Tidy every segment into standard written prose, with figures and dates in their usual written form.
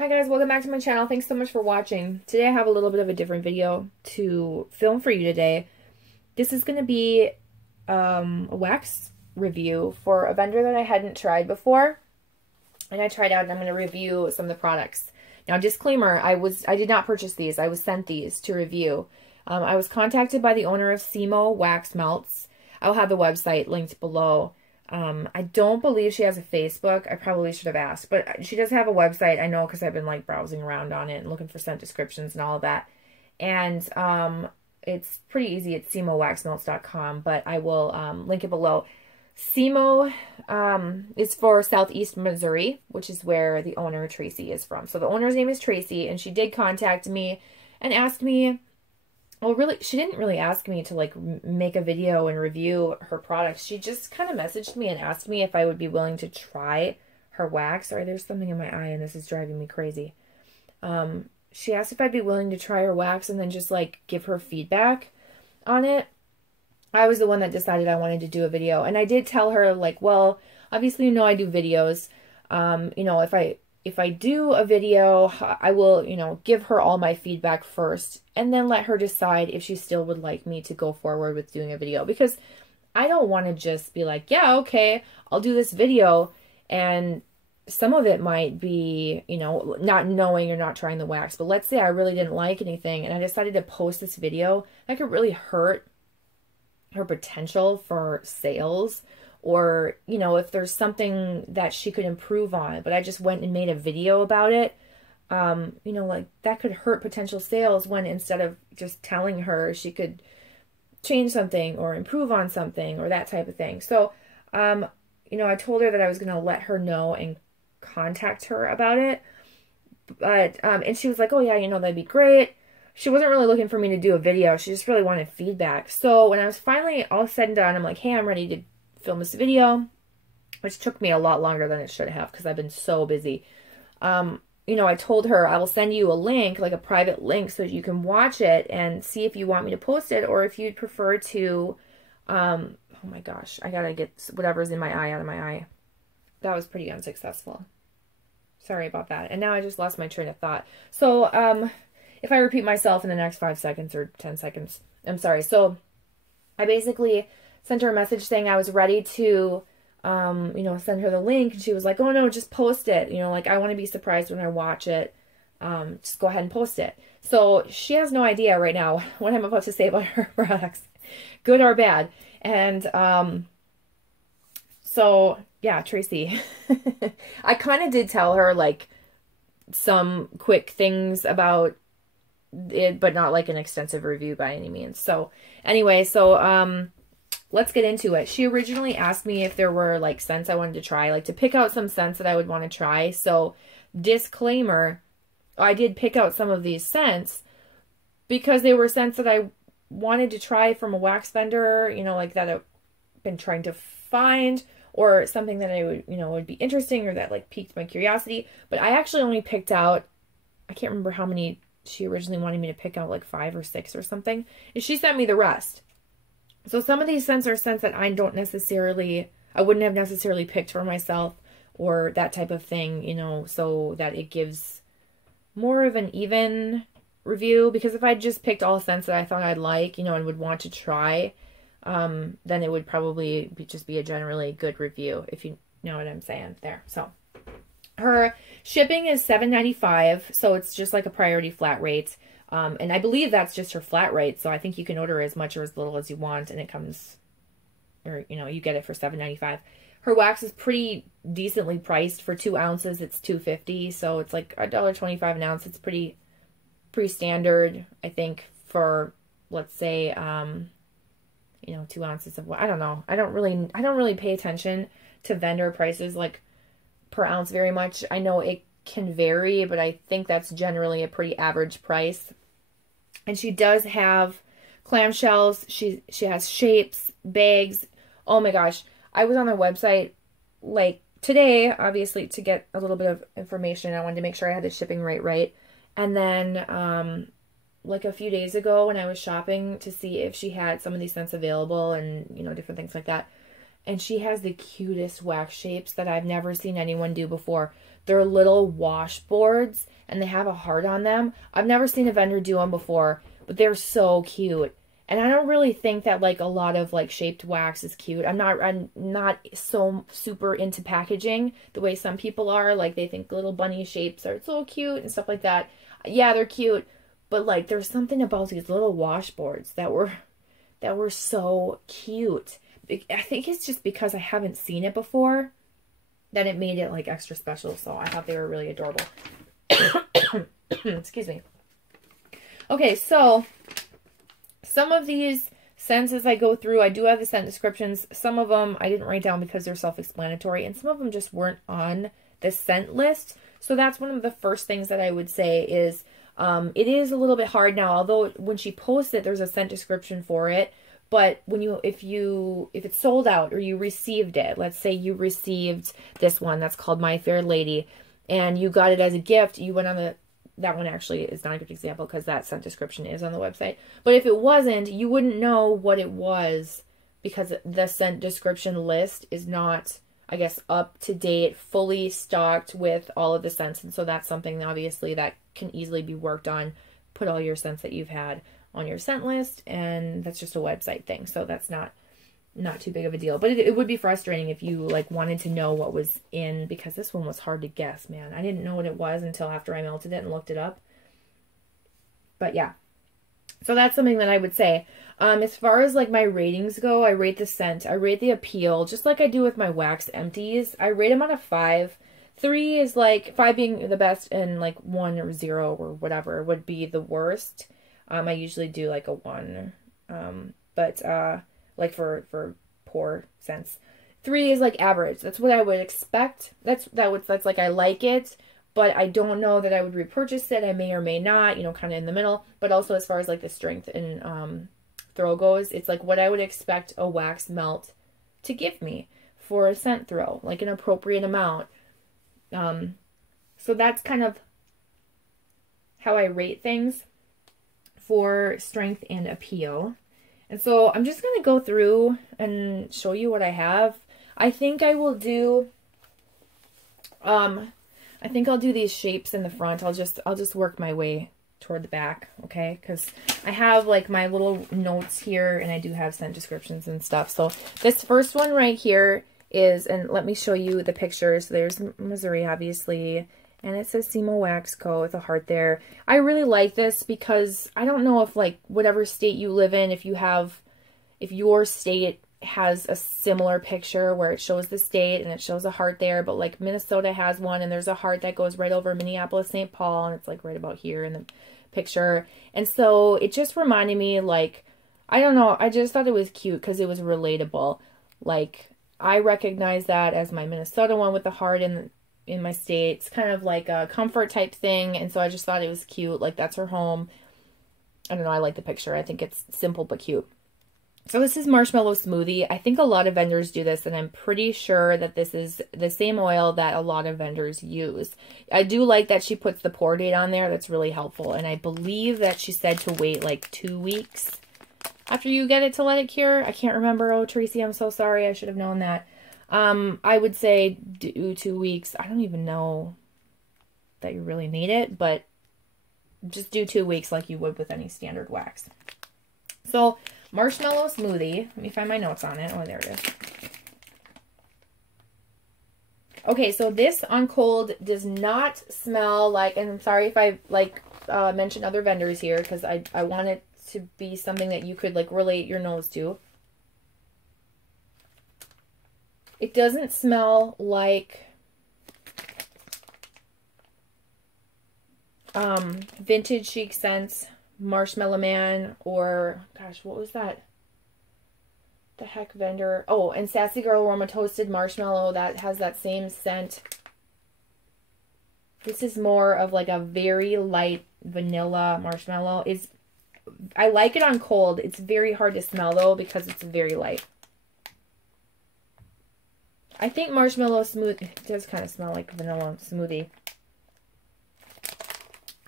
Hi guys, welcome back to my channel. Thanks so much for watching. Today I have a little bit of a different video to film for you today. This is going to be a wax review for a vendor that I hadn't tried before. And I tried out and I'm going to review some of the products. Now disclaimer, I did not purchase these. I was sent these to review. I was contacted by the owner of Semo Wax Melts. I'll have the website linked below. I don't believe she has a Facebook. I probably should have asked, but she does have a website. I know because I've been like browsing around on it and looking for scent descriptions and all of that. And it's pretty easy. It's semowaxmelts.com, but I will link it below. Semo is for Southeast Missouri, which is where the owner Traci is from. So the owner's name is Traci, and she did contact me and ask me. Well, really, she didn't really ask me to, like, make a video and review her products. She just kind of messaged me and asked me if I would be willing to try her wax. Sorry, there's something in my eye, and this is driving me crazy. She asked if I'd be willing to try her wax and then just, like, give her feedback on it. I was the one that decided I wanted to do a video. And I did tell her, like, well, obviously, you know I do videos. You know, if I do a video, I will, you know, give her all my feedback first and then let her decide if she still would like me to go forward with doing a video. Because I don't want to just be like, yeah, okay, I'll do this video. And some of it might be, you know, not knowing or not trying the wax. But let's say I really didn't like anything and I decided to post this video. That could really hurt her potential for sales. Or, you know, if there's something that she could improve on, but I just went and made a video about it, you know, like that could hurt potential sales when instead of just telling her she could change something or improve on something or that type of thing. So, you know, I told her that I was going to let her know and contact her about it. But, and she was like, oh yeah, you know, that'd be great. She wasn't really looking for me to do a video. She just really wanted feedback. So when I was finally all said and done, I'm like, hey, I'm ready to film this video, which took me a lot longer than it should have because I've been so busy. You know, I told her I will send you a link, like a private link, so that you can watch it and see if you want me to post it or if you'd prefer to, oh my gosh, I gotta get whatever's in my eye out of my eye. That was pretty unsuccessful. Sorry about that. And now I just lost my train of thought. So, if I repeat myself in the next 5 seconds or 10 seconds, I'm sorry. So, I basically sent her a message saying I was ready to, you know, send her the link. And she was like, oh, no, just post it. You know, like, I want to be surprised when I watch it. Just go ahead and post it. So she has no idea right now what I'm about to say about her products, good or bad. And so, yeah, Traci, I kind of did tell her, like, some quick things about it, but not, like, an extensive review by any means. So, anyway, so, let's get into it. She originally asked me if there were, like, scents I wanted to try, like, to pick out some scents that I would want to try. So, disclaimer, I did pick out some of these scents because they were scents that I wanted to try from a wax vendor, you know, like, that I've been trying to find, or something that I would, you know, would be interesting or that, like, piqued my curiosity. But I actually only picked out, I can't remember how many she originally wanted me to pick out, like 5 or 6 or something. And she sent me the rest. So some of these scents are scents that I wouldn't have necessarily picked for myself or that type of thing, you know, so that it gives more of an even review. Because if I just picked all scents that I thought I'd like, you know, and would want to try, then it would probably just be a generally good review, if you know what I'm saying there. So her shipping is $7.95, so it's just like a priority flat rate. And I believe that's just her flat rate. So I think you can order as much or as little as you want. And it comes, or, you know, you get it for $7.95. Her wax is pretty decently priced. For 2 ounces, it's $2.50. So it's like $1.25 an ounce. It's pretty standard, I think, for, let's say, you know, 2 ounces of wax. I don't know. I don't really pay attention to vendor prices, like, per ounce very much. I know it can vary, but I think that's generally a pretty average price. And she does have clamshells. She has shapes, bags. Oh my gosh. I was on their website like today, obviously, to get a little bit of information. I wanted to make sure I had the shipping rate right. And then like a few days ago when I was shopping to see if she had some of these scents available and, you know, different things like that. And she has the cutest wax shapes that I've never seen anyone do before. They're little washboards, and they have a heart on them. I've never seen a vendor do them before, but they're so cute. And I don't really think that like a lot of like shaped wax is cute. I'm not so super into packaging the way some people are. Like they think little bunny shapes are so cute and stuff like that. Yeah, they're cute, but like there's something about these little washboards that were so cute. I think it's just because I haven't seen it before that it made it like extra special. So I thought they were really adorable. Excuse me. Okay, so some of these scents as I go through, I do have the scent descriptions. Some of them I didn't write down because they're self-explanatory, and some of them just weren't on the scent list. So that's one of the first things that I would say is it is a little bit hard now, although when she posts it, there's a scent description for it. But when if it's sold out or you received it, let's say you received this one that's called My Fair Lady, and you got it as a gift, you went on that one actually is not a good example because that scent description is on the website. But if it wasn't, you wouldn't know what it was because the scent description list is not, I guess, up to date, fully stocked with all of the scents. And so that's something obviously that can easily be worked on. Put all your scents that you've had on your scent list, and that's just a website thing. So that's not too big of a deal. But it would be frustrating if you like wanted to know what was in, because this one was hard to guess, man. I didn't know what it was until after I melted it and looked it up. But yeah, so that's something that I would say. As far as like my ratings go, I rate the scent, I rate the appeal, just like I do with my wax empties. I rate them out of 5. 3 is like 5 being the best, and like 1 or 0 or whatever would be the worst. I usually do like a 1, but like for poor scents. 3 is like average. That's what I would expect. That's like I like it, but I don't know that I would repurchase it. I may or may not, you know, kind of in the middle. But also as far as like the strength and throw goes, it's like what I would expect a wax melt to give me for a scent throw, like an appropriate amount. So that's kind of how I rate things for strength and appeal. And so I'm just going to go through and show you what I have. I think I will do, I think I'll do these shapes in the front. I'll just work my way toward the back, okay? Because I have like my little notes here, and I do have scent descriptions and stuff. So this first one right here is, and let me show you the pictures. There's Missouri, obviously, and it says Semo Wax Co. with a heart there. I really like this because I don't know if like whatever state you live in, if your state has a similar picture where it shows the state and it shows a heart there, but like Minnesota has one and there's a heart that goes right over Minneapolis, St. Paul, and it's like right about here in the picture. And so it just reminded me, like, I don't know, I just thought it was cute because it was relatable. Like, I recognize that as my Minnesota one with the heart in my state. It's kind of like a comfort type thing, and so I just thought it was cute. Like, that's her home. I don't know, I like the picture. I think it's simple but cute. So this is Marshmallow Smoothie. I think a lot of vendors do this, and I'm pretty sure that this is the same oil that a lot of vendors use. I do like that she puts the pour date on there. That's really helpful. And I believe that she said to wait like 2 weeks after you get it to let it cure. I can't remember. Oh, Traci, I'm so sorry. I should have known that. I would say do 2 weeks. I don't even know that you really need it, but just do 2 weeks like you would with any standard wax. So Marshmallow Smoothie. Let me find my notes on it. Oh, there it is. Okay, so this on cold does not smell like, and I'm sorry if I like mention other vendors here, because I want it to be something that you could like relate your nose to. It doesn't smell like Vintage Chic Scents, Marshmallow Man, or, gosh, what was that? The heck vendor? Oh, and Sassy Girl Aroma Toasted Marshmallow, that has that same scent. This is more of like a very light vanilla marshmallow. I like it on cold. It's very hard to smell though because it's very light. I think Marshmallow Smoothie, it does kind of smell like vanilla smoothie.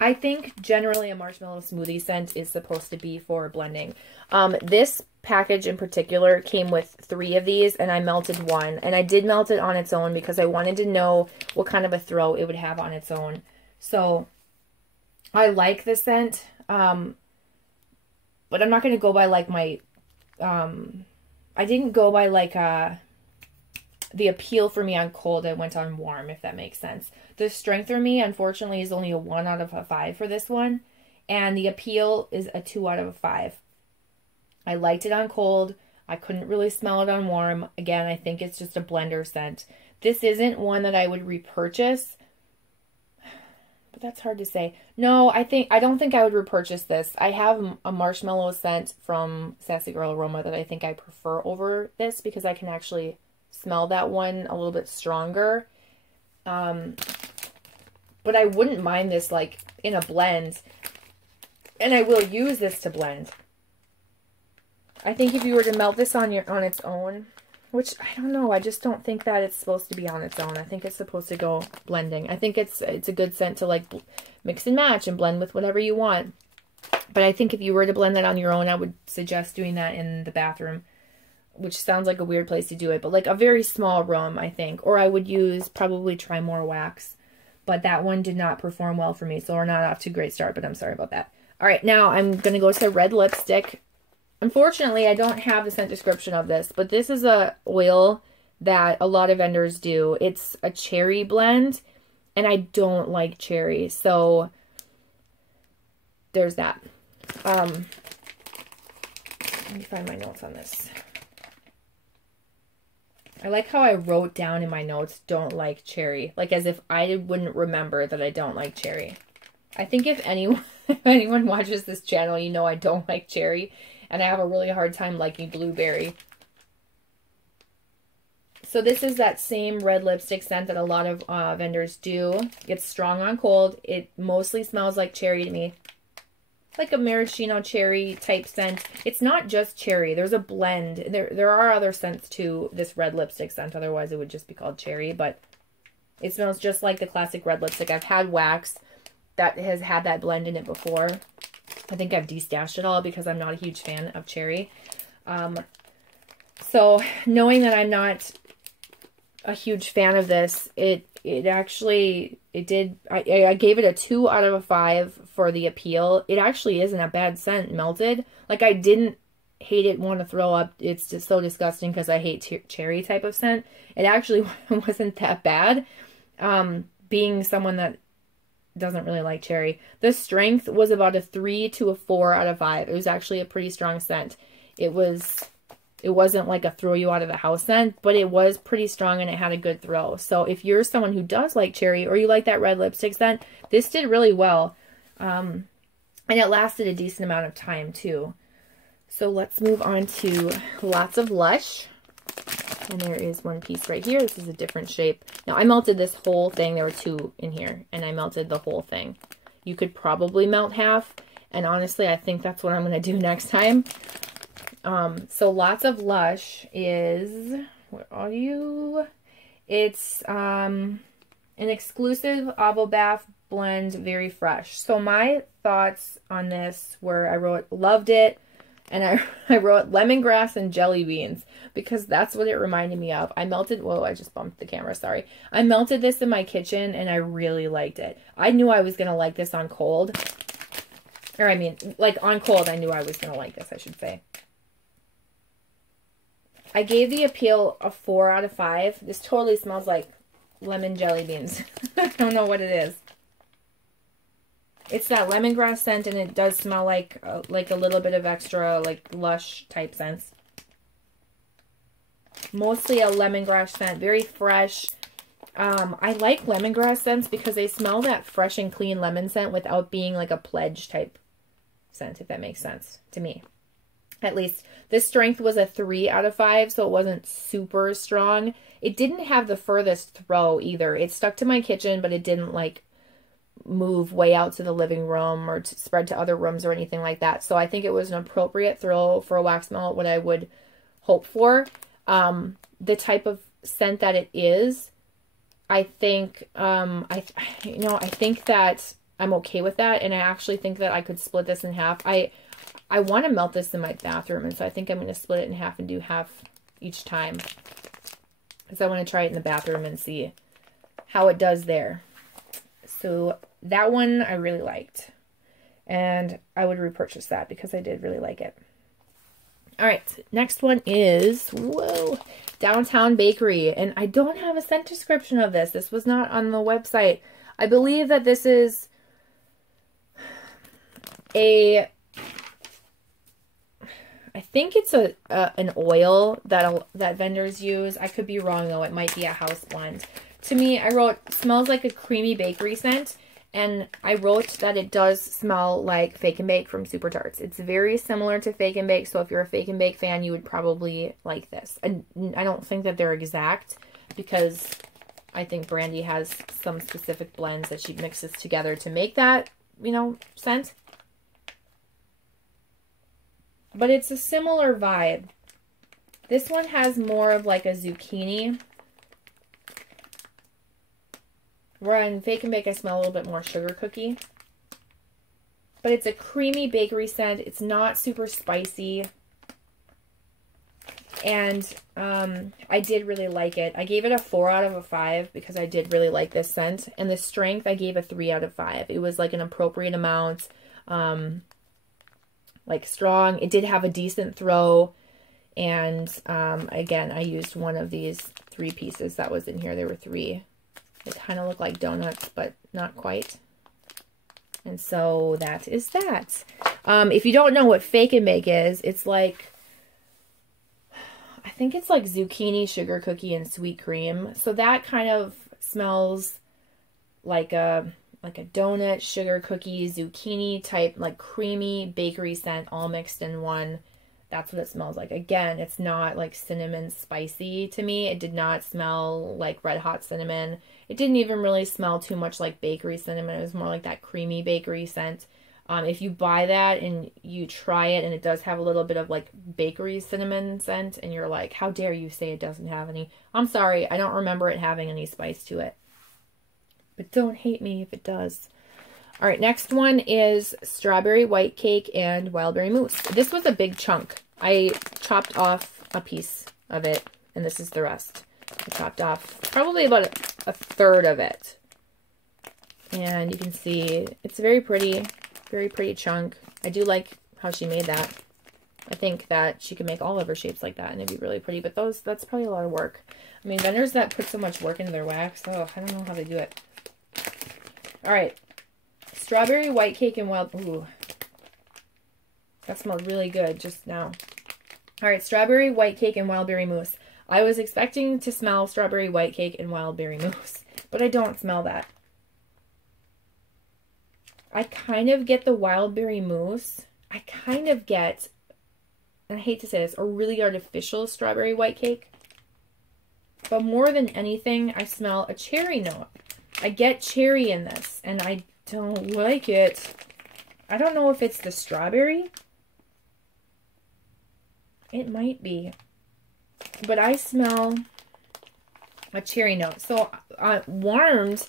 I think generally a marshmallow smoothie scent is supposed to be for blending. This package in particular came with 3 of these, and I melted one. And I did melt it on its own because I wanted to know what kind of a throw it would have on its own. So I like the scent, but I'm not going to go by like my, I didn't go by like the appeal for me on cold. I went on warm, if that makes sense. The strength for me, unfortunately, is only a 1 out of a 5 for this one. And the appeal is a 2 out of a 5. I liked it on cold. I couldn't really smell it on warm. Again, I think it's just a blender scent. This isn't one that I would repurchase. But that's hard to say. No, I don't think I would repurchase this. I have a marshmallow scent from Sassy Girl Aroma that I think I prefer over this because I can actually smell that one a little bit stronger. But I wouldn't mind this like in a blend. And I will use this to blend. I think if you were to melt this on its own, which I don't know, I just don't think that it's supposed to be on its own. I think it's supposed to go blending. I think it's a good scent to like mix and match and blend with whatever you want. But I think if you were to blend that on your own, I would suggest doing that in the bathroom, which sounds like a weird place to do it, but like a very small room, I think. Or I would probably try more wax. But that one did not perform well for me, so we're not off to a great start, but I'm sorry about that. All right, now I'm going to go to red lipstick. Unfortunately, I don't have the scent description of this, but this is a oil that a lot of vendors do. It's a cherry blend, and I don't like cherry, so there's that. Let me find my notes on this. I like how I wrote down in my notes, don't like cherry. Like as if I wouldn't remember that I don't like cherry. I think if anyone watches this channel, you know I don't like cherry. And I have a really hard time liking blueberry. So this is that same red lipstick scent that a lot of vendors do. It's strong on cold. It mostly smells like cherry to me. Like a maraschino cherry type scent. It's not just cherry. There's a blend. There are other scents to this red lipstick scent. Otherwise, it would just be called cherry. But it smells just like the classic red lipstick. I've had wax that has had that blend in it before. I think I've destashed it all because I'm not a huge fan of cherry. So knowing that I'm not a huge fan of this, I gave it a 2 out of a 5 for the appeal. It actually isn't a bad scent melted. Like I didn't hate it, want to throw up. It's just so disgusting because I hate cherry type of scent. It actually wasn't that bad. Being someone that doesn't really like cherry. The strength was about a 3 to a 4 out of 5. It was actually a pretty strong scent. It wasn't like a throw you out of the house scent, but it was pretty strong and it had a good throw. So if you're someone who does like cherry or you like that red lipstick scent, this did really well. And it lasted a decent amount of time too. So let's move on to lots of Lush. And there is one piece right here. This is a different shape. Now I melted this whole thing. There were 2 in here and I melted the whole thing. You could probably melt half. And honestly, I think that's what I'm going to do next time. So lots of Lush is, what are you? It's an exclusive Avo Bath blend, very fresh. So my thoughts on this were, I wrote, loved it. And I wrote lemongrass and jelly beans because that's what it reminded me of. I melted, whoa, I just bumped the camera, sorry. I melted this in my kitchen and I really liked it. I knew I was going to like this on cold. Or I mean, like on cold, I knew I was going to like this, I should say. I gave the appeal a 4 out of 5. This totally smells like lemon jelly beans. I don't know what it is. It's that lemongrass scent, and it does smell like a little bit of extra, like, Lush type scents. Mostly a lemongrass scent, very fresh. I like lemongrass scents because they smell that fresh and clean lemon scent without being like a pledge type scent, if that makes sense to me. At least this strength was a 3 out of 5, so it wasn't super strong. It didn't have the furthest throw either. It stuck to my kitchen, but it didn't like move way out to the living room or to spread to other rooms or anything like that. So I think it was an appropriate throw for a wax melt, what I would hope for. The type of scent that it is, I think, I think that I'm okay with that. And I actually think that I could split this in half. I want to melt this in my bathroom. And so I think I'm going to split it in half and do half each time. Because I want to try it in the bathroom and see how it does there. So that one I really liked. And I would repurchase that because I did really like it. All right, next one is, whoa, Downtown Bakery. And I don't have a scent description of this. This was not on the website. I believe that this is I think it's an oil that vendors use. I could be wrong though. It might be a house blend. To me, I wrote, smells like a creamy bakery scent. And I wrote that it does smell like Fake and Bake from Super Tarts. It's very similar to Fake and Bake, so if you're a Fake and Bake fan, you would probably like this. And I don't think that they're exact, because I think Brandy has some specific blends that she mixes together to make that, you know, scent. But it's a similar vibe. This one has more of like a zucchini. Where in Fake and Bake, I smell a little bit more sugar cookie. But it's a creamy bakery scent. It's not super spicy. And I did really like it. I gave it a 4 out of 5 because I did really like this scent. And the strength, I gave a 3 out of 5. It was like an appropriate amount. Like strong. It did have a decent throw. And again, I used one of these 3 pieces that was in here. There were 3. They kind of look like donuts, but not quite. And so that is that. If you don't know what Fake and Bake is, it's like, I think it's like zucchini, sugar cookie, and sweet cream. So that kind of smells like a donut, sugar cookie, zucchini type, like creamy bakery scent all mixed in one. That's what it smells like. Again, it's not like cinnamon spicy to me. It did not smell like red hot cinnamon. It didn't even really smell too much like bakery cinnamon. It was more like that creamy bakery scent. If you buy that and you try it and it does have a little bit of like bakery cinnamon scent and you're like, how dare you say it doesn't have any? I'm sorry, I don't remember it having any spice to it. But don't hate me if it does. All right, next one is Strawberry White Cake and Wildberry Mousse. This was a big chunk. I chopped off a piece of it, and this is the rest. I chopped off probably about a third of it. And you can see it's very pretty chunk. I do like how she made that. I think that she could make all of her shapes like that, and it'd be really pretty. But that's probably a lot of work. I mean, vendors that put so much work into their wax, oh, I don't know how they do it. All right. Strawberry White Cake and ooh, that smelled really good just now. All right, Strawberry White Cake and Wildberry Mousse. I was expecting to smell Strawberry White Cake and Wildberry Mousse, but I don't smell that. I kind of get the Wildberry Mousse. I kind of get, and I hate to say this, a really artificial Strawberry White Cake. But more than anything, I smell a cherry note. I get cherry in this, and I don't like it. I don't know if it's the strawberry. It might be. But I smell a cherry note. So warmed,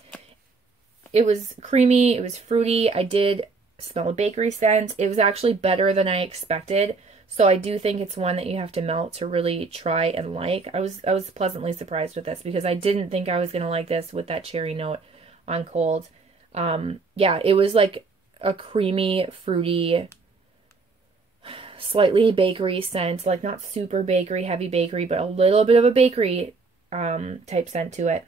it was creamy, it was fruity. I did smell a bakery scent. It was actually better than I expected. So I do think it's one that you have to melt to really try and like. I was pleasantly surprised with this because I didn't think I was going to like this with that cherry note on cold. Yeah, it was like a creamy, fruity, slightly bakery scent, like not super bakery, heavy bakery, but a little bit of a bakery type scent to it.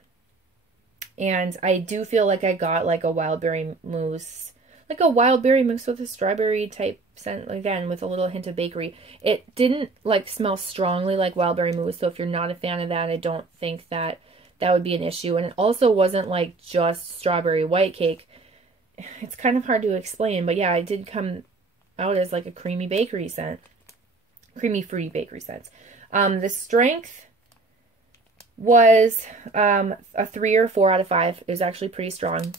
And I do feel like I got like a wildberry mousse, with a strawberry type scent, again, with a little hint of bakery. It didn't like smell strongly like wildberry mousse, so if you're not a fan of that, I don't think that would be an issue. And it also wasn't like just strawberry white cake. It's kind of hard to explain, but yeah, it did come out as like a creamy bakery scent. Creamy, fruity bakery scent. The strength was a 3 or 4 out of 5. It was actually pretty strong.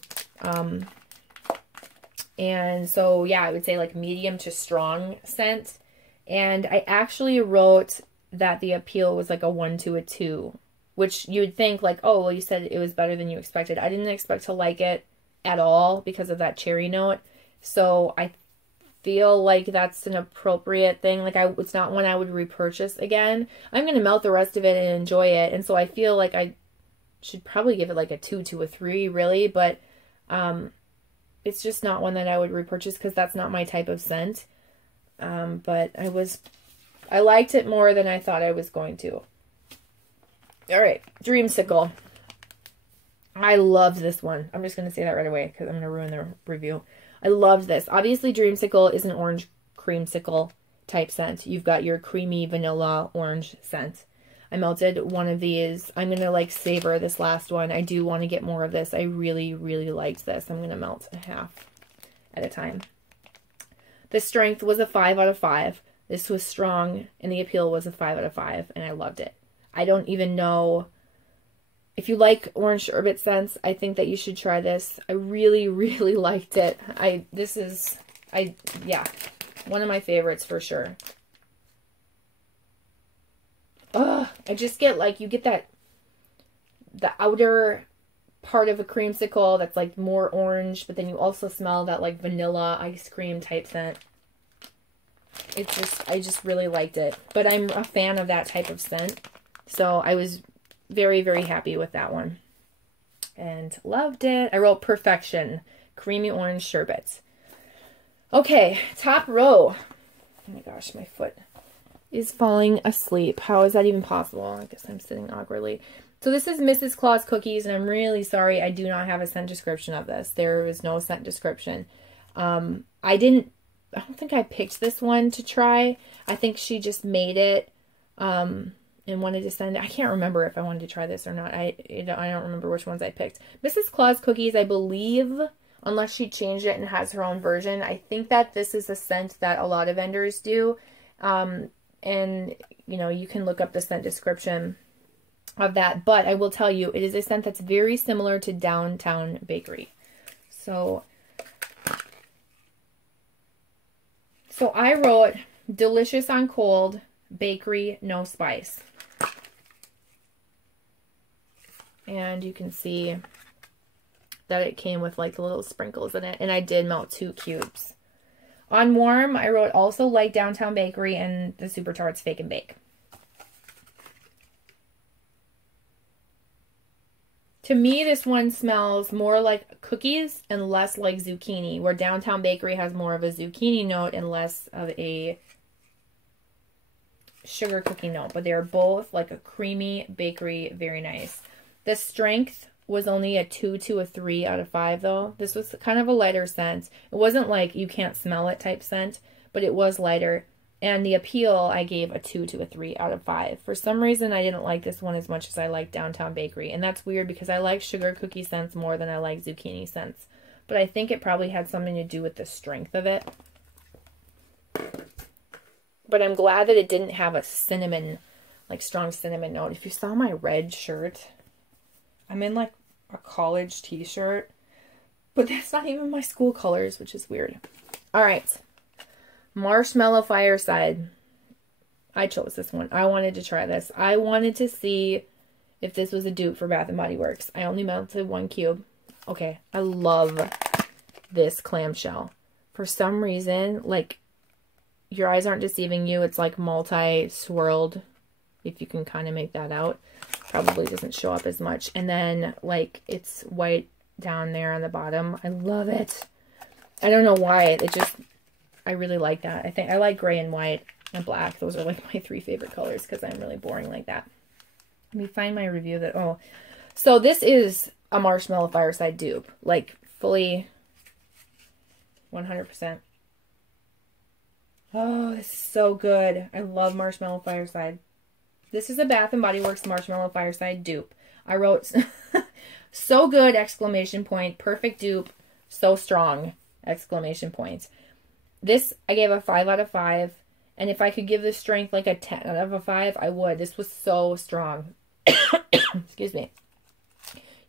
And so, yeah, I would say like medium to strong scent. And I actually wrote that the appeal was like a 1 to a 2. Which you would think like, oh, well, you said it was better than you expected. I didn't expect to like it at all because of that cherry note. So I feel like that's an appropriate thing. Like, it's not one I would repurchase again. I'm going to melt the rest of it and enjoy it. And so I feel like I should probably give it like a 2 to a 3, really. But it's just not one that I would repurchase because that's not my type of scent. But I liked it more than I thought I was going to. All right, Dreamsicle. I love this one. I'm just going to say that right away because I'm going to ruin the review. I love this. Obviously, Dreamsicle is an orange creamsicle type scent. You've got your creamy vanilla orange scent. I melted one of these. I'm going to like savor this last one. I do want to get more of this. I really, really liked this. I'm going to melt a half at a time. The strength was a 5 out of 5. This was strong, and the appeal was a 5 out of 5, and I loved it. I don't even know. If you like orange sherbet scents, I think that you should try this. I really, really liked it. Yeah, one of my favorites for sure. Ugh, I just get like, you get the outer part of a creamsicle that's like more orange, but then you also smell that like vanilla ice cream type scent. I just really liked it. But I'm a fan of that type of scent. So I was very, very happy with that one. And loved it. I wrote perfection. Creamy orange sherbet. Okay, top row. Oh my gosh, my foot is falling asleep. How is that even possible? I guess I'm sitting awkwardly. So this is Mrs. Claus Cookies, and I'm really sorry I do not have a scent description of this. There is no scent description. I don't think I picked this one to try. I think she just made it and wanted to send it. I can't remember if I wanted to try this or not. I don't remember which ones I picked. Mrs. Claus Cookies, I believe, unless she changed it and has her own version, I think that this is a scent that a lot of vendors do. And, you know, you can look up the scent description of that. But I will tell you, it is a scent that's very similar to Downtown Bakery. So I wrote, delicious on cold, bakery, no spice. And you can see that it came with like the little sprinkles in it. And I did melt 2 cubes. On warm, I wrote also like Downtown Bakery and the Super Tarts Fake and Bake. To me, this one smells more like cookies and less like zucchini, where Downtown Bakery has more of a zucchini note and less of a sugar cookie note. But they're both like a creamy bakery, very nice. The strength was only a 2 to a 3 out of 5, though. This was kind of a lighter scent. It wasn't like you can't smell it type scent, but it was lighter. And the appeal, I gave a 2 to a 3 out of 5. For some reason, I didn't like this one as much as I liked Downtown Bakery. And that's weird because I like sugar cookie scents more than I like zucchini scents. But I think it probably had something to do with the strength of it. But I'm glad that it didn't have a cinnamon, like strong cinnamon note. If you saw my red shirt, I'm in like a college t-shirt, but that's not even my school colors, which is weird. All right. Marshmallow Fireside. I chose this one. I wanted to try this. I wanted to see if this was a dupe for Bath & Body Works. I only melted 1 cube. Okay. I love this clamshell. For some reason, like, your eyes aren't deceiving you. It's like multi-swirled, if you can kind of make that out. Probably doesn't show up as much. And then, like, it's white down there on the bottom. I love it. I don't know why. It just, I really like that. I think I like gray and white and black. Those are like my 3 favorite colors because I'm really boring like that. Let me find my review that, oh. So this is a Marshmallow Fireside dupe. Like, fully 100%. Oh, this is so good. I love Marshmallow Fireside. This is a Bath & Body Works Marshmallow Fireside dupe. I wrote, so good, exclamation point. Perfect dupe. So strong, exclamation point. This, I gave a 5 out of 5. And if I could give this strength like a 10 out of a 5, I would. This was so strong. Excuse me.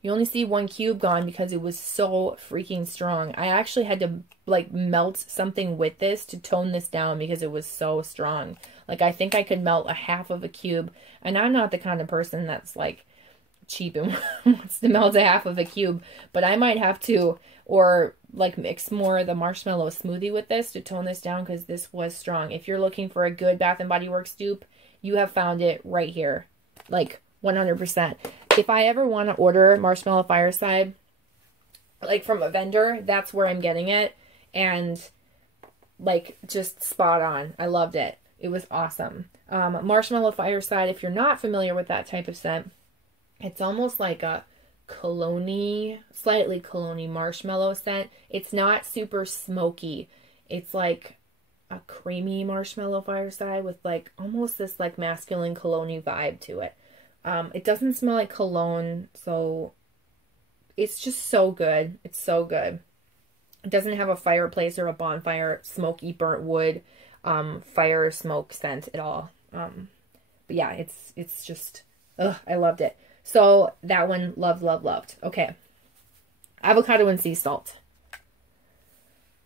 You only see 1 cube gone because it was so freaking strong. I actually had to like melt something with this to tone this down because it was so strong. Like, I think I could melt a half of a cube. And I'm not the kind of person that's like cheap and wants to melt a half of a cube, but I might have to, or like mix more of the Marshmallow Smoothie with this to tone this down, because this was strong. If you're looking for a good Bath & Body Works dupe, you have found it right here, like 100%. If I ever want to order Marshmallow Fireside, like from a vendor, that's where I'm getting it, and like just spot on. I loved it. It was awesome. Marshmallow Fireside, if you're not familiar with that type of scent, it's almost like a cologne-y, slightly cologne-y marshmallow scent. It's not super smoky. It's like a creamy Marshmallow Fireside with like almost this like masculine cologne-y vibe to it. It doesn't smell like cologne, so it's just so good. It's so good. It doesn't have a fireplace or a bonfire, smoky burnt wood, fire smoke scent at all. But yeah, it's just, ugh, I loved it. So that one, loved, loved, loved. Okay. Avocado and sea salt.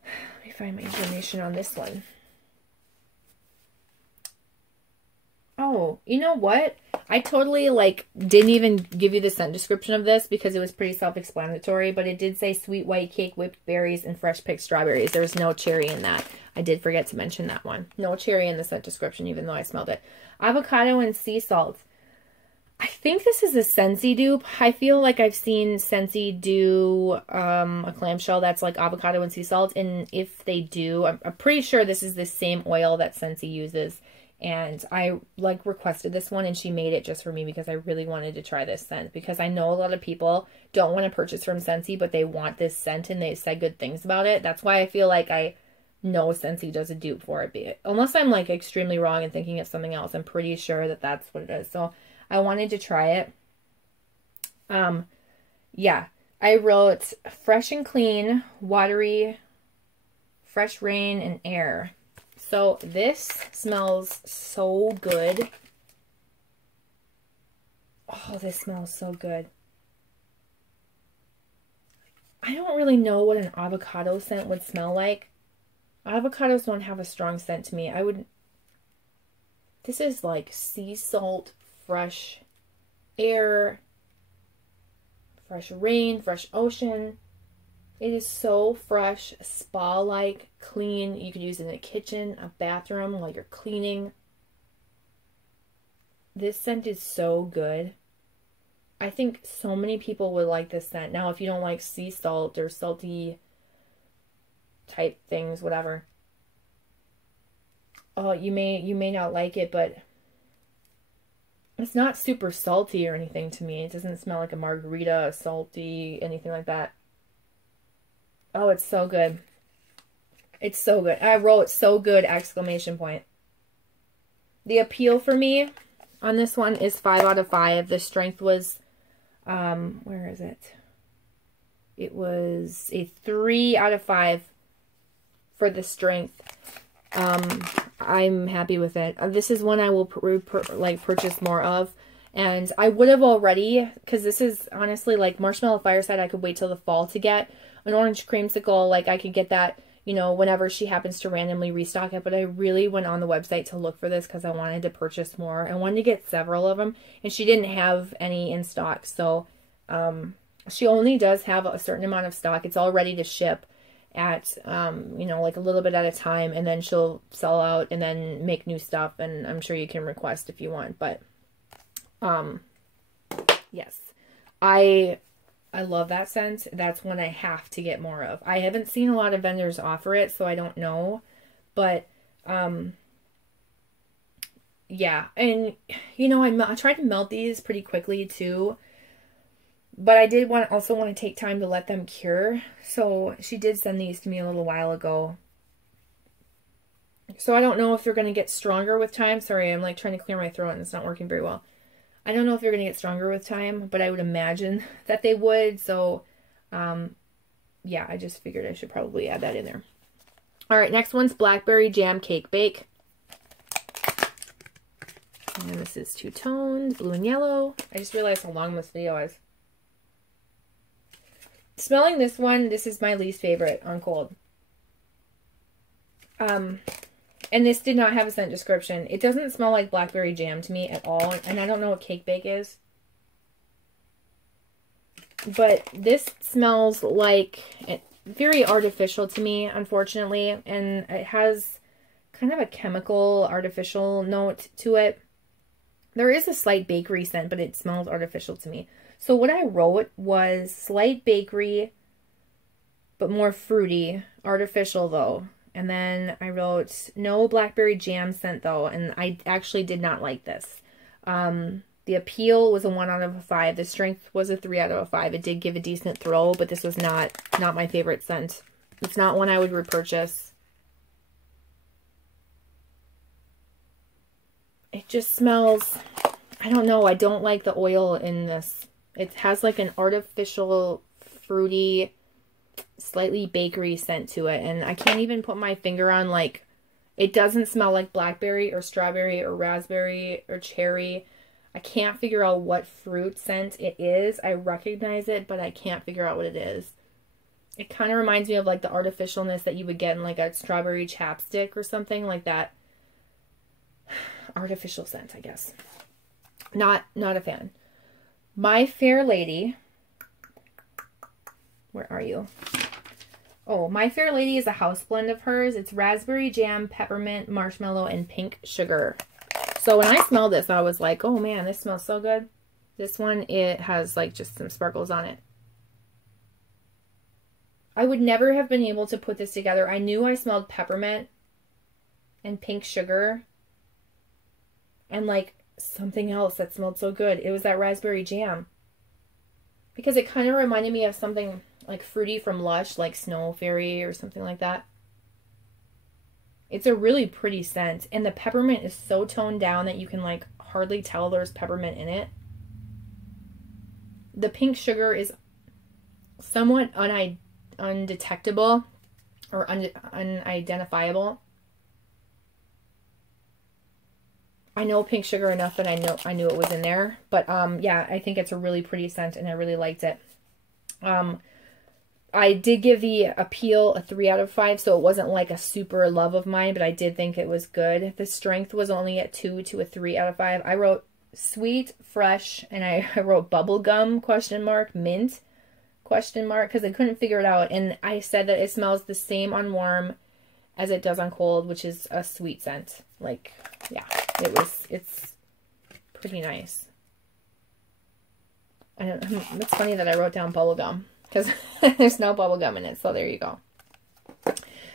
Let me find my information on this one. Oh, you know what? I totally, like, didn't even give you the scent description of this because it was pretty self-explanatory, but it did say sweet white cake, whipped berries, and fresh picked strawberries. There was no cherry in that. I did forget to mention that one. No cherry in the scent description, even though I smelled it. Avocado and sea salt. I think this is a Scentsy dupe. I feel like I've seen Scentsy do a clamshell that's like avocado and sea salt, and if they do, I'm pretty sure this is the same oil that Scentsy uses. And I like requested this one, and she made it just for me because I really wanted to try this scent, because I know a lot of people don't want to purchase from Scentsy, but they want this scent and they said good things about it. That's why I feel like I know Scentsy does a dupe for it. Unless I'm like extremely wrong and thinking of something else, I'm pretty sure that that's what it is. So I wanted to try it. Yeah, I wrote fresh and clean, watery, fresh rain and air. So this smells so good. Oh, this smells so good. I don't really know what an avocado scent would smell like. Avocados don't have a strong scent to me. This is like sea salt, fresh air, fresh rain, fresh ocean. It is so fresh, spa-like, clean. You could use it in a kitchen, a bathroom while you're cleaning. This scent is so good. I think so many people would like this scent. Now, if you don't like sea salt or salty type things, whatever, oh, you may not like it, but it's not super salty or anything to me. It doesn't smell like a margarita, a salty, anything like that. Oh, it's so good. It's so good. I wrote so good, exclamation point. The appeal for me on this one is 5 out of 5. The strength was, where is it? It was a 3 out of 5 for the strength. I'm happy with it. This is one I will purchase more of. And I would have already, because this is honestly like Marshmallow Fireside, I could wait till the fall to get. An orange creamsicle, like I could get that, you know, whenever she happens to randomly restock it. But I really went on the website to look for this because I wanted to purchase more. I wanted to get several of them, and she didn't have any in stock. So she only does have a certain amount of stock. It's all ready to ship at, you know, like a little bit at a time, and then she'll sell out and then make new stuff. And I'm sure you can request if you want. But yes, I love that scent. That's one I have to get more of. I haven't seen a lot of vendors offer it, so I don't know. But, yeah. And, you know, I tried to melt these pretty quickly, too. But I did also want to take time to let them cure. So she did send these to me a little while ago. So I don't know if they're going to get stronger with time. Sorry, I'm like trying to clear my throat and it's not working very well. I don't know if they're going to get stronger with time, but I would imagine that they would. So, yeah, I just figured I should probably add that in there. All right, next one's Blackberry Jam Cake Bake. And this is two tones, blue and yellow. I just realized how long this video is. Smelling this one, this is my least favorite on cold. And this did not have a scent description. It doesn't smell like Blackberry Jam to me at all. And I don't know what Cake Bake is. But this smells like very artificial to me, unfortunately. And it has kind of a chemical, artificial note to it. There is a slight bakery scent, but it smells artificial to me. So what I wrote was slight bakery, but more fruity, artificial though. And then I wrote no Blackberry Jam scent though, and I actually did not like this. The appeal was a 1 out of 5. The strength was a 3 out of 5. It did give a decent throw, but this was not my favorite scent. It's not one I would repurchase. It just smells, I don't know, I don't like the oil in this. It has like an artificial, fruity, slightly bakery scent to it. And I can't even put my finger on, like, it doesn't smell like blackberry or strawberry or raspberry or cherry. I can't figure out what fruit scent it is. I recognize it, but I can't figure out what it is. It kind of reminds me of like the artificialness that you would get in like a strawberry chapstick or something like that. Artificial scent, I guess. Not a fan. My Fair Lady. Where are you? Oh, My Fair Lady is a house blend of hers. It's raspberry jam, peppermint, marshmallow, and pink sugar. So when I smelled this, I was like, oh man, this smells so good. This one, it has like just some sparkles on it. I would never have been able to put this together. I knew I smelled peppermint and pink sugar and like something else that smelled so good. It was that raspberry jam. Because it kind of reminded me of something like fruity from Lush, like Snow Fairy or something like that. It's a really pretty scent. And the peppermint is so toned down that you can like hardly tell there's peppermint in it. The pink sugar is somewhat undetectable or unidentifiable. I know pink sugar enough that I knew it was in there. But yeah, I think it's a really pretty scent and I really liked it. I did give the appeal a 3 out of 5, so it wasn't like a super love of mine, but I did think it was good. The strength was only at 2 to a 3 out of 5. I wrote sweet, fresh, and I wrote bubblegum, mint, because I couldn't figure it out. And I said that it smells the same on warm as it does on cold, which is a sweet scent. Like, yeah, it's pretty nice. It's funny that I wrote down bubblegum, because there's no bubble gum in it. So there you go.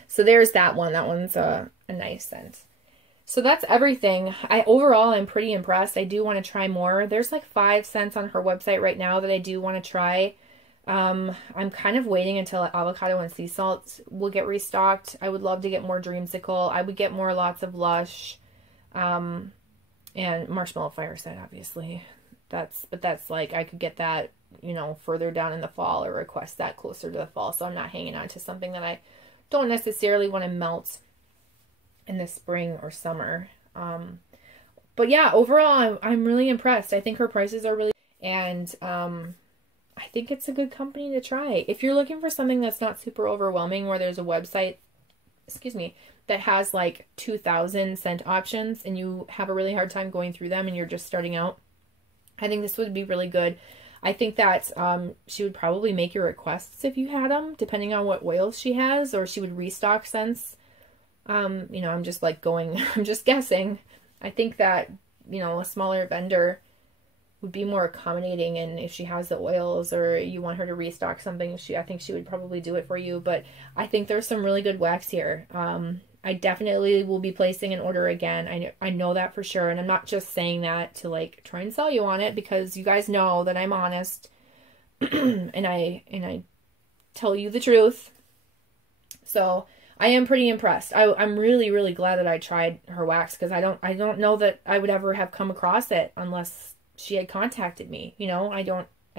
So there's that one. That one's a nice scent. So that's everything. Overall, I'm pretty impressed. I do want to try more. There's like 5 scents on her website right now that I do want to try. I'm kind of waiting until avocado and sea salt will get restocked. I would love to get more dreamsicle. I would get more lots of Lush. And marshmallow fire scent, obviously. But that's like, I could get that, you know, further down in the fall or request that closer to the fall. So I'm not hanging on to something that I don't necessarily want to melt in the spring or summer. But yeah, overall, I'm really impressed. I think her prices are really, and I think it's a good company to try. If you're looking for something that's not super overwhelming, where there's a website, that has like 2,000 scent options and you have a really hard time going through them and you're just starting out, I think this would be really good. I think that she would probably make your requests if you had them, depending on what oils she has, or she would restock scents. You know, I'm just like I'm just guessing. I think that, you know, a smaller vendor would be more accommodating, and if she has the oils or you want her to restock something, I think she would probably do it for you. But I think there's some really good wax here. I definitely will be placing an order again. I know that for sure. And I'm not just saying that to like try and sell you on it, because you guys know that I'm honest and I tell you the truth. So I am pretty impressed. I'm really, really glad that I tried her wax, because I don't know that I would ever have come across it unless she had contacted me. You know, I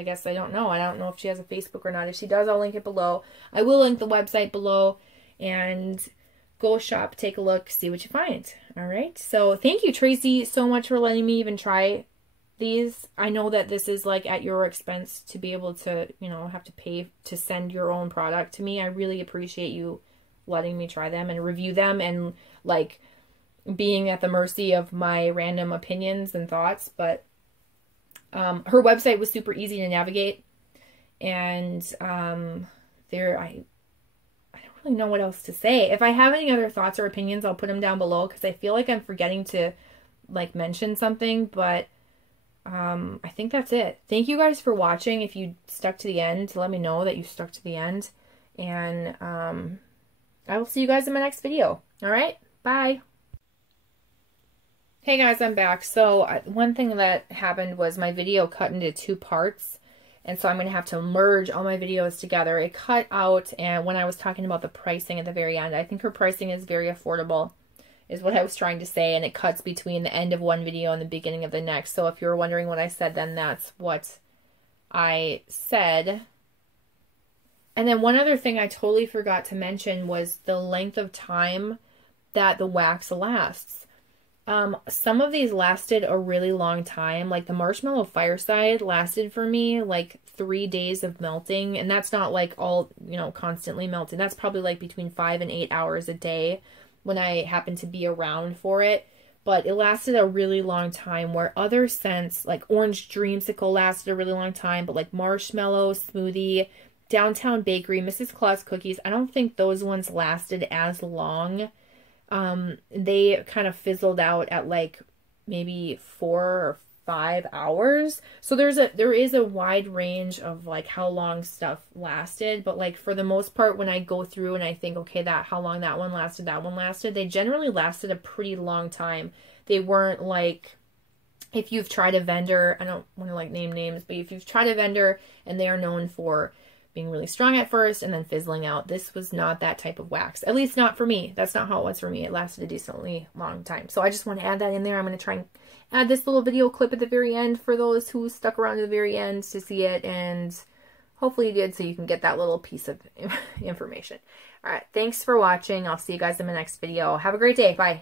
guess I don't know. I don't know if she has a Facebook or not. If she does, I'll link it below. I will link the website below, and go shop, take a look, see what you find. All right. So thank you, Traci, so much for letting me even try these. I know that this is like at your expense to be able to, you know, have to pay to send your own product to me. I really appreciate you letting me try them and review them, and like being at the mercy of my random opinions and thoughts. But her website was super easy to navigate, And I don't really know what else to say. If I have any other thoughts or opinions, I'll put them down below because I feel like I'm forgetting to like mention something, but I think that's it. Thank you guys for watching. If you stuck to the end, let me know that you stuck to the end. And I will see you guys in my next video. All right, bye. Hey guys, I'm back. So one thing that happened was my video cut into 2 parts. And so I'm going to have to merge all my videos together. It cut out, and when I was talking about the pricing at the very end, I think her pricing is very affordable, is what I was trying to say. And it cuts between the end of one video and the beginning of the next. So if you're wondering what I said, then that's what I said. And then one other thing I totally forgot to mention was the length of time that the wax lasts. Some of these lasted a really long time. Like the Marshmallow Fireside lasted for me like 3 days of melting. And that's not like all, you know, constantly melting. That's probably like between 5 and 8 hours a day when I happen to be around for it. But it lasted a really long time, where other scents like Orange Dreamsicle lasted a really long time. But like Marshmallow Smoothie, Downtown Bakery, Mrs. Claus Cookies, I don't think those ones lasted as long. They kind of fizzled out at like maybe 4 or 5 hours. So there is a wide range of like how long stuff lasted, but like for the most part, when I go through and I think, okay, how long that one lasted, they generally lasted a pretty long time. They weren't like, if you've tried a vendor, I don't want to like name names, but if you've tried a vendor and they are known for being really strong at first and then fizzling out, this was not that type of wax. At least not for me. That's not how it was for me. It lasted a decently long time. So I just want to add that in there. I'm going to try and add this little video clip at the very end for those who stuck around to the very end to see it, and hopefully you did, so you can get that little piece of information. All right, thanks for watching. I'll see you guys in my next video. Have a great day. Bye.